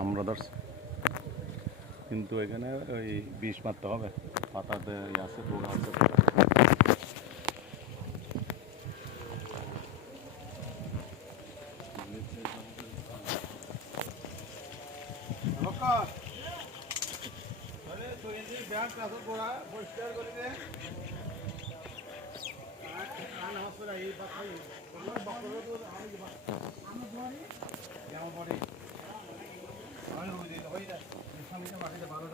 আমরা ধরছি কিন্তু এখানে ওই বিষ মারতে হবে। পাতাতে আছে পোকা আছে। পরিষ্কার করে বাকিটা ভালো